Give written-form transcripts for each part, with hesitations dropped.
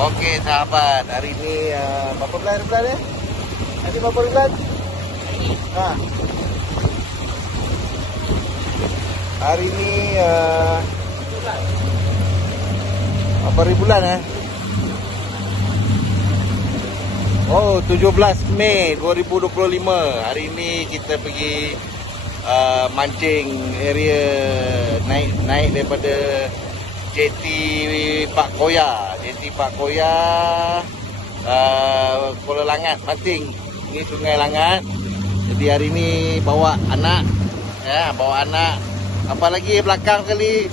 Okey sahabat, hari ni berapa bulan ni? Hari berapa bulan? Hari ni berapa bulan Oh, 17 Mei 2025. Hari ni kita pergi mancing area naik daripada JT Pak Koya. JT Pak Koya Kuala Langat mancing. Ini Sungai Langat. Jadi hari ni bawa anak bawa anak. Apa lagi belakang kali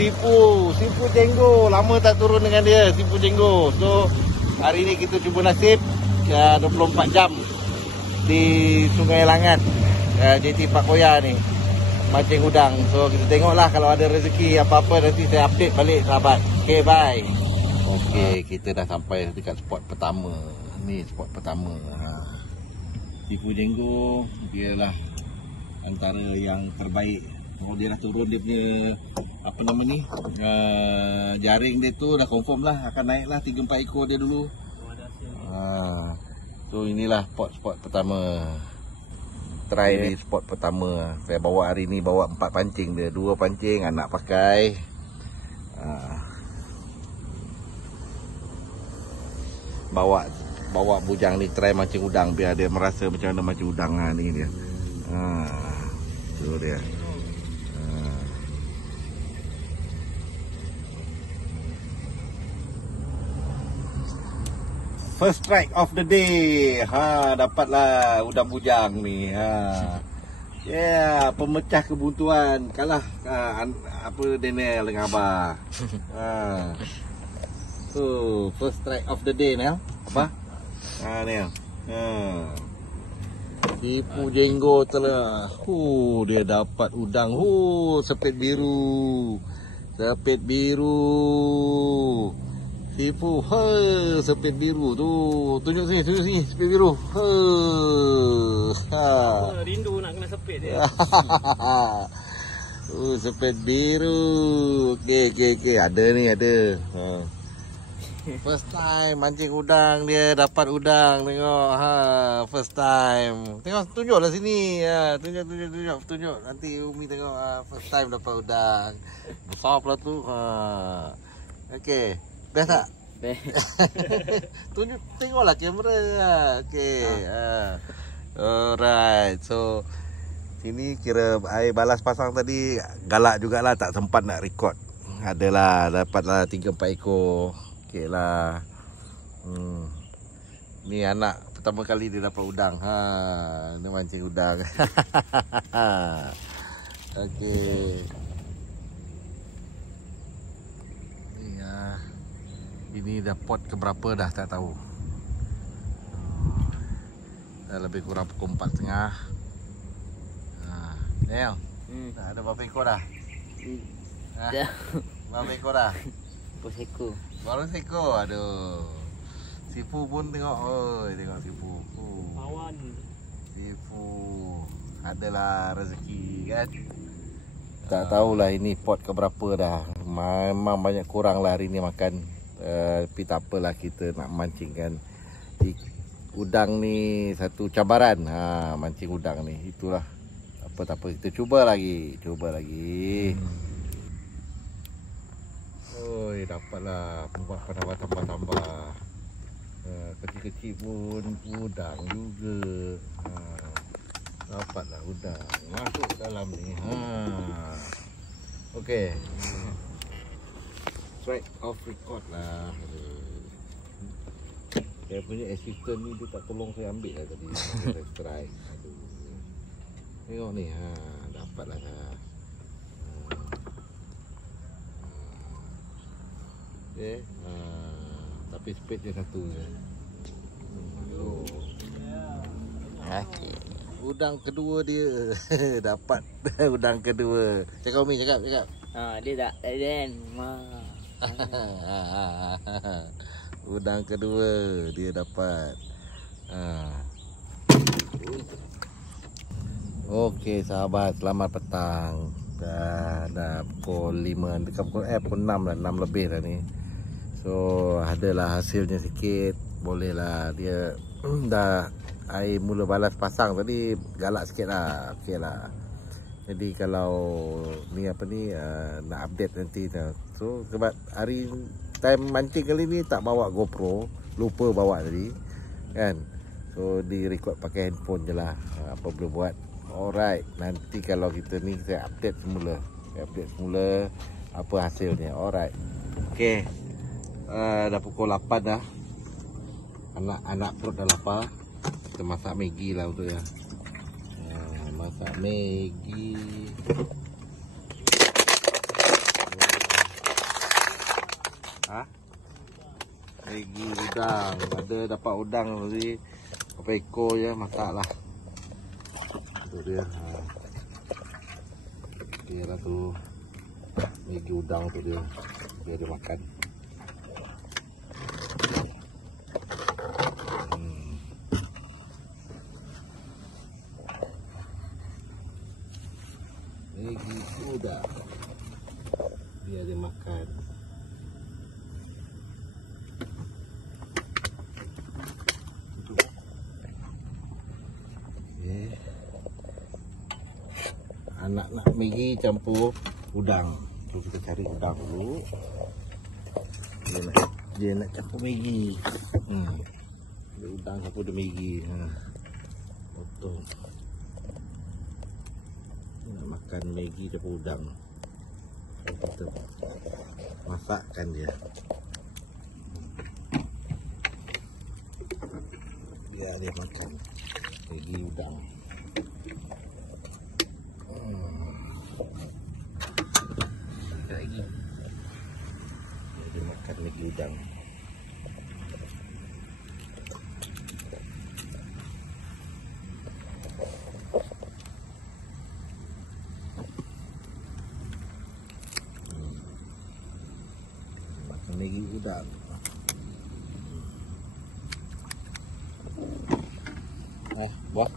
Sifu Jenggo. Lama tak turun dengan dia, Sifu Jenggo. So hari ni kita cuba nasib 24 jam di Sungai Langat, JT Pak Koya ni mancing udang. So kita tengoklah, kalau ada rezeki apa-apa nanti saya update balik sahabat. Okay, bye. Okay, kita dah sampai dekat spot pertama. Ni spot pertama. Sifu Jenggo dia lah antara yang terbaik. Dia dah turun dia punya apa nama ni, jaring dia tu dah confirm lah akan naik lah 3-4 ekor dia dulu. So inilah spot pertama. Try di spot pertama. Saya bawa hari ni bawa 4 pancing dia, 2 pancing anak pakai. Bawa bujang ni try mancing udang biar dia merasa macam mana mancing udang ni dia. Tu dia. First strike of the day. Dapatlah udang bujang ni. Pemecah kebuntuan. Kalah apa Daniel dengan Abah. So, first strike of the day Nel. Apa? Nel. Sifu Jenggo telah. Dia dapat udang. Sepet biru. Sepet biru. Sifu, sepet biru tu. Tunjuk sini, sepet biru. Rindu nak kena sepet dia. Sepet biru. Okey. Ada. First time mancing udang dia dapat udang. Tengok. First time. Tengok, tunjuklah sini. Tunjuk. Nanti Umi tengok. First time dapat udang. Besar pula tu. Okey. Best tak? Tunjuk, tengoklah kamera. Okey. Alright. So sini kira air balas pasang tadi galak jugalah, tak sempat nak record. Adalah dapatlah 3-4 ekor. Okeylah. Ni anak pertama kali dia dapat udang. Dia mancing udang. Okey. Ini dah pot keberapa dah tak tahu. Dah lebih kurang pukul 4.30. Nel, dah ada berapa ekor dah? Dah. Berapa ekor dah? Sekor. Baru sekor. Aduh. Sifu pun tengok. Tengok Sifu. Pawan. Sifu. Adalah rezeki kan. Tak tahulah ini pot keberapa dah. Memang banyak kurang lah hari ni makan. Tapi tak apalah, kita nak mancing kan. Udang ni satu cabaran. Mancing udang ni. Itulah. Tak apa. Kita cuba lagi. Dapatlah tambah. Kecil-kecil pun udang juga. Dapatlah udang. Masuk dalam ni. Okey. Strike off record lah. Saya punya assistant ni dia tak tolong saya ambil lah tadi. Saya strike. Tengok ni. Dapatlah. Okay. Tapi speed dia satu je. Okey. Udang kedua dia. Dapat udang kedua. Cakap Umi, cakap. Dia tak ada kan. Udang kedua dia dapat. Okey sahabat, selamat petang. Dah pukul 5 dekat pukul 6 lah, 6 lebih dah ni. So adalah hasilnya sikit. Bolehlah dia dah air mula balas pasang tadi, galak sikit lah. Okey lah. Jadi kalau ni apa ni nak update nanti dah. So sebab hari time mancing kali ni tak bawa GoPro, lupa bawa tadi kan. So di record pakai handphone je lah. Apa boleh buat. Alright, nanti kalau kita ni saya update semula. Saya update semula apa hasilnya. Alright. Okey. Dah pukul 8 dah. Anak-anak perut dah lapar. Kita masak Maggi lah untuk ya. Masak Maggi. Maggi udang. Ada dapat udang tadi. Berapa ekor je, masak lah. Itu dia. Dia lah tu. Maggi udang tu dia. Biar dia makan. Maggi udang. Biar dia makan. Anak nak Maggi campur udang. So kita cari udang dulu. Dia nak campur Maggi. Ada udang campur ada Maggi. Potong. Dia nak makan Maggi campur udang. So kita masakkan dia. Biar dia makan Maggi udang. Lagi dia makan Maggi udang. Makan Maggi udang. Buat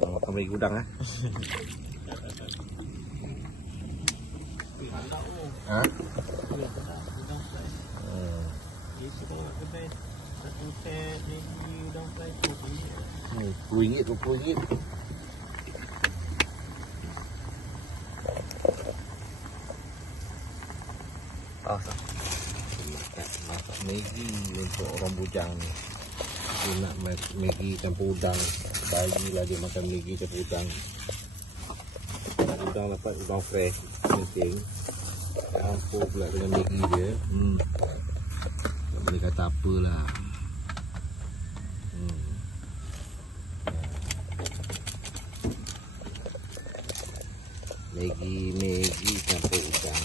makan Maggi udang Ha? RM10, RM20. Masak Maggi untuk orang bujang ni. Dia nak Maggi campur udang. Bagilah dia makan Maggi campur udang. Udang dapat udang fresh, penting. Campur pula dengan Maggi dia. Tak boleh kata apalah. Maggi campur udang.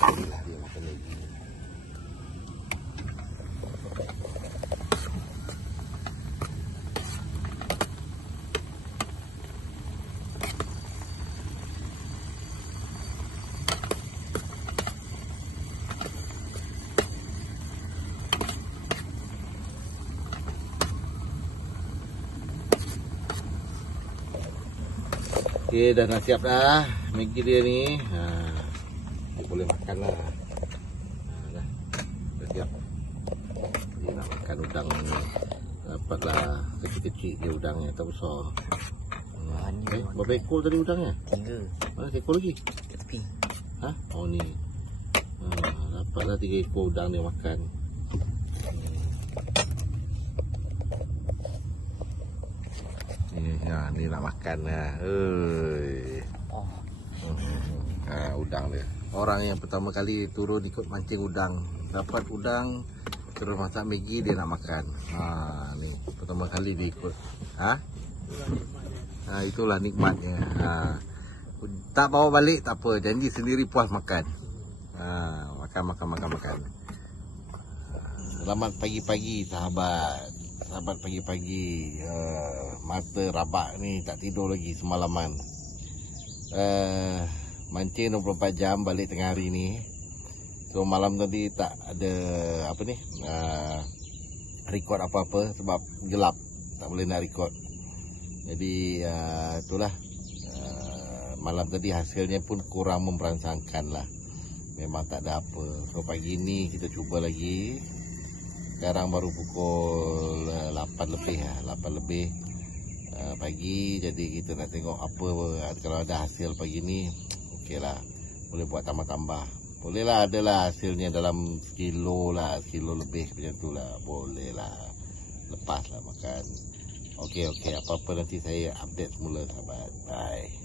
Inilah dia makan Maggi. Okey, dah nak siap dah Maggi dia ni. Dia boleh makan lah. Dah siap. Dia nak makan udang ni. Dapatlah kecil-kecil dia udangnya, tak besar. Berapa ekor tadi udangnya? 3. Mana ekor lagi? Tepi. Oh ni. Dapatlah 3 ekor udang dia makan. Ni nak makan lah. Udang dia. Orang yang pertama kali turun ikut mancing udang, dapat udang, terus masak Maggi, dia nak makan. Ni pertama kali dia ikut. Itulah nikmatnya. Tak bawa balik tak apa, janji sendiri puas makan. Makan. Selamat pagi-pagi sahabat. Sahabat pagi-pagi, mata rabak ni, tak tidur lagi semalaman. Mancing 24 jam balik tengah hari ni. So malam tadi tak ada record apa-apa sebab gelap. tak boleh nak record. Jadi itulah, malam tadi hasilnya pun kurang memperansangkan lah. Memang tak ada apa. So pagi ni kita cuba lagi. Sekarang baru pukul 8 lebih lah, 8 lebih pagi. Jadi kita nak tengok apa, kalau ada hasil pagi ni, okey lah, boleh buat tambah-tambah. Boleh lah, adalah hasilnya dalam sekilo lah, sekilo lebih macam tu lah. Boleh lah, lepas lah makan. Okey, apa-apa nanti saya update semula sahabat. Bye.